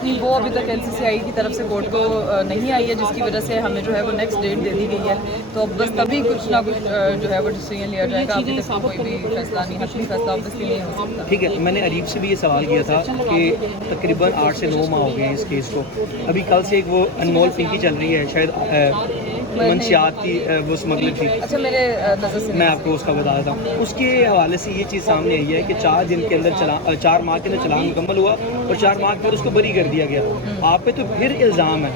تھی وہ ابھی تک NCCI کی طرف سے کورٹ کو نہیں آئی ہے، جس کی وجہ سے ہمیں جو ہے وہ نیکسٹ ڈیٹ دے دی گئی ہے. تو اب بس تبھی کچھ نہ کچھ جو ہے وہ ڈیسیژن لیا جائے گا. ابھی تک کوئی بھی فیصلہ نہیں، حتمی فیصلہ obviously نہیں ہو سکتا. ٹھیک ہے، میں نے عریب سے بھی یہ سوال کیا تھا کہ تقریباً 8 سے 9 ماہ ہو گئے ہیں اس کیس کو. ابھی کل سے ایک وہ انمول پنکی چل رہی ہے، شاید منشیات کی وہ اسمگلر تھی. اچھا، میرے نظر سے میں آپ کو اس کا بتا دیتا ہوں. اس کے حوالے سے یہ چیز سامنے آئی ہے کہ 4 دن کے اندر 4 ماہ کے اندر چلان مکمل ہوا اور 4 ماہ کے بعد اس کو بری کر دیا گیا. آپ پہ تو پھر الزام ہے.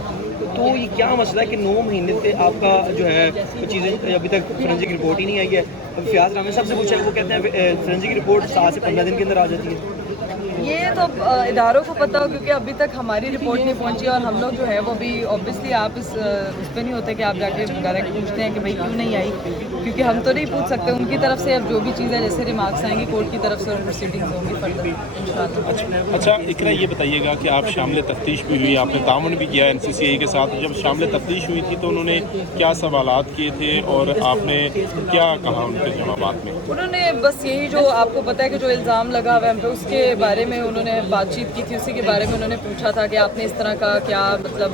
تو یہ کیا مسئلہ ہے کہ 9 مہینے سے آپ کا جو ہے وہ چیزیں ابھی تک فورینسک رپورٹ ہی نہیں آئی ہے؟ اب فیاض رحمان صاحب سے پوچھا، وہ کہتے ہیں فورینسک رپورٹ 7 سے 15 دن کے اندر آ جاتی ہے. یہ تو اداروں کو پتہ ہو، کیونکہ ابھی تک ہماری رپورٹ نہیں پہنچی اور ہم لوگ جو ہے وہ بھی obviously آپ اس پہ نہیں ہوتے کہ آپ جا کے ڈائریکٹ پوچھتے ہیں کہ بھائی کیوں نہیں آئی، کیونکہ ہم تو نہیں پوچھ سکتے. ان کی طرف سے اب جو بھی چیزیں جیسے ریمارکس آئیں گی کورٹ کی طرف سے اور پروسیڈنگز ہوں گی فردر انشاءاللہ. اچھا اقرا، یہ بتائیے گا کہ آپ شامل تفتیش بھی ہوئی، آپ نے تعاون بھی کیا NCCI کے ساتھ. جب شامل تفتیش ہوئی تھی تو انہوں نے کیا سوالات کیے تھے اور آپ نے کیا کہا ان کے جوابات میں؟ انہوں نے بس یہی جو آپ کو پتہ ہے کہ جو الزام لگا ہوا ہے ہم پہ، اس کے بارے میں انہوں نے بات چیت کی تھی. اسی کے بارے میں انہوں نے پوچھا تھا کہ آپ نے اس طرح کا کیا مطلب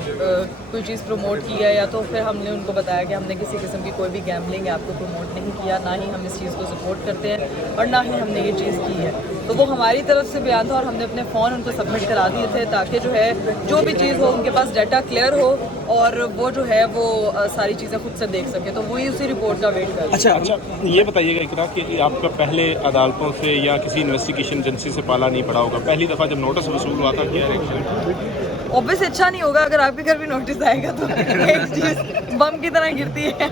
کوئی چیز پروموٹ کی ہے، یا تو پھر ہم نے ان کو بتایا کہ ہم نے کسی قسم کی کوئی بھی گیمبلنگ آپ کو پروموٹ نہیں کیا، نہ ہی ہم اس چیز کو سپورٹ کرتے ہیں اور نہ ہی ہم نے یہ چیز کی ہے. تو وہ ہماری طرف سے بیان تھا اور ہم نے اپنے فون ان کو سبمٹ کرا دیے تھے تاکہ جو ہے جو بھی چیز ہو ان کے پاس ڈیٹا کلیئر ہو اور وہ جو ہے وہ ساری چیزیں خود سے دیکھ سکے. تو وہی اسی رپورٹ کا ویٹ کر. اچھا یہ بتائیے گا اقرا کہ آپ کا پہلے عدالتوں سے یا کسی انویسٹیگیشن ایجنسی سے پالا نہیں پڑا ہوگا، پہلی دفعہ جب نوٹس وصول ہوا تھا کیا ریئیکشن؟ اوبیس اچھا نہیں ہوگا اگر آپ کے گھر بھی نوٹس آئے گا تو ایک چیز بم کی طرح گرتی ہے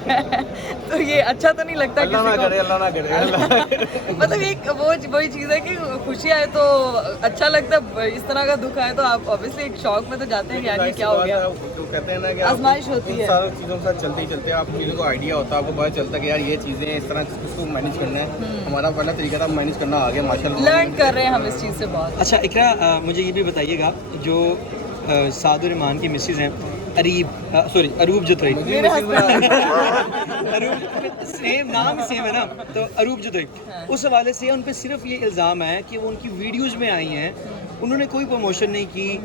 تو یہ اچھا تو نہیں لگتا کسی کو. اللہ نہ کرے. مطلب ایک وہی چیز ہے کہ خوشی آئے تو اچھا لگتا ہے، اس طرح کا دکھ آئے تو آپ اوبیسلی ایک شوق میں تو جاتے ہیں کہ یار یہ کیا ہو گیا. کہتے ہیں نا کہ آزمائش ہوتی ہے، ساری چیزوں کے ساتھ چلتے ہی چلتے آپ چیزوں کو آئیڈیا ہوتا ہے، آپ کو پتہ چلتا ہے کہ یار یہ چیزیں اس طرح اس کو مینیج کرنا ہے. ہمارا پہلا طریقہ تھا مینیج کرنا آ گیا ماشاء اللہ، لرن کر رہے ہیں ہم اس چیز سے بہت. اچھا اقرا، مجھے یہ بھی بتائیے گا جو سعد الرحمان کی مسز ہیں اروب جتوئی، میرے ہسبینڈ سیم نام سیم ہے نا، تو اروب جتوئی، اس حوالے سے ان پہ صرف یہ الزام ہے کہ وہ ان کی ویڈیوز میں آئی ہیں، انہوں نے کوئی پروموشن نہیں کی.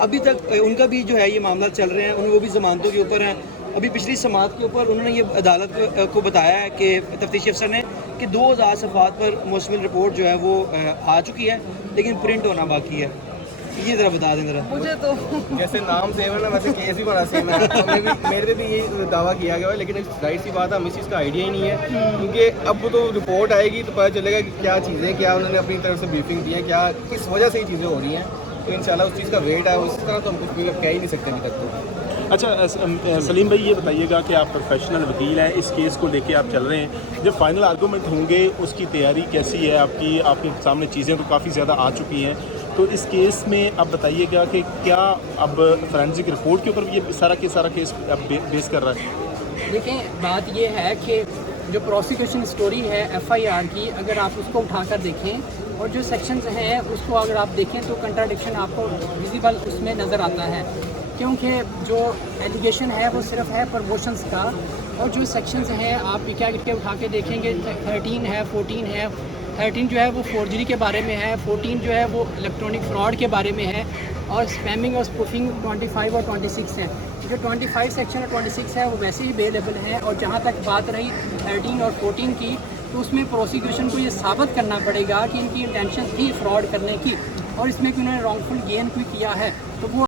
ابھی تک ان کا بھی جو ہے یہ معاملات چل رہے ہیں، وہ بھی ضمانتوں کے اوپر ہیں. ابھی پچھلی سماعت کے اوپر انہوں نے یہ عدالت کو بتایا ہے کہ تفتیشی افسر نے کہ 2000 صفحات پر مشتمل رپورٹ جو ہے وہ آ چکی ہے لیکن پرنٹ ہونا باقی ہے. یہ ذرا بتا دیں ذرا. مجھے تو جیسے نام سیم ہے نا ویسے کیس بھی بڑا سیم ہے. میرے سے بھی یہی دعویٰ کیا گیا ہے، لیکن ظاہر سی بات ہے ہمیں اس چیز کا آئیڈیا ہی نہیں ہے، کیونکہ اب تو رپورٹ آئے گی تو پتہ چلے گا کہ کیا چیزیں، کیا انہوں نے اپنی طرف سے بریفنگ دی ہے، کیا کس وجہ سے یہ چیزیں ہو رہی ہیں. تو انشاءاللہ اس چیز کا ویٹ ہے، اس طرح تو ہم کچھ بھی کہہ ہی نہیں سکتے ابھی تک. تو اچھا سلیم بھائی، یہ بتائیے گا کہ آپ پروفیشنل وکیل ہیں، اس کیس کو لے کے آپ چل رہے ہیں، جب فائنل آرگومنٹ ہوں گے اس کی تیاری کیسی ہے آپ کی؟ آپ کے سامنے چیزیں تو کافی زیادہ آ چکی ہیں، تو اس کیس میں آپ بتائیے گا کہ کیا اب فورینسک رپورٹ کے اوپر بھی یہ سارا کیس بیس کر رہا ہے؟ دیکھیں بات یہ ہے کہ جو پروسیکیوشن سٹوری ہے FIR کی، اگر آپ اس کو اٹھا کر دیکھیں اور جو سیکشنز ہیں اس کو اگر آپ دیکھیں تو کنٹراڈکشن آپ کو ویزیبل اس میں نظر آتا ہے، کیونکہ جو ایلیگیشن ہے وہ صرف ہے پروموشنز کا، اور جو سیکشنز ہیں آپ کیا کے اٹھا کے دیکھیں گے 13 ہے 14 ہے. 13 جو ہے وہ فورجری کے بارے میں ہے، 14 جو ہے وہ الیکٹرانک فراڈ کے بارے میں ہے، اور اسپیمنگ اور اسپوفنگ 25 اور 26 ہیں. جو 25 سیکشن اور 26 ہے وہ ویسے ہی اویلیبل ہے. اور جہاں تک بات رہی 13 اور 14 کی، تو اس میں پروسیکیوشن کو یہ ثابت کرنا پڑے گا کہ ان کی انٹینشن تھی فراڈ کرنے کی، اور اس میں کہ انہوں نے رانگ فل گین کوئی کیا ہے، تو وہ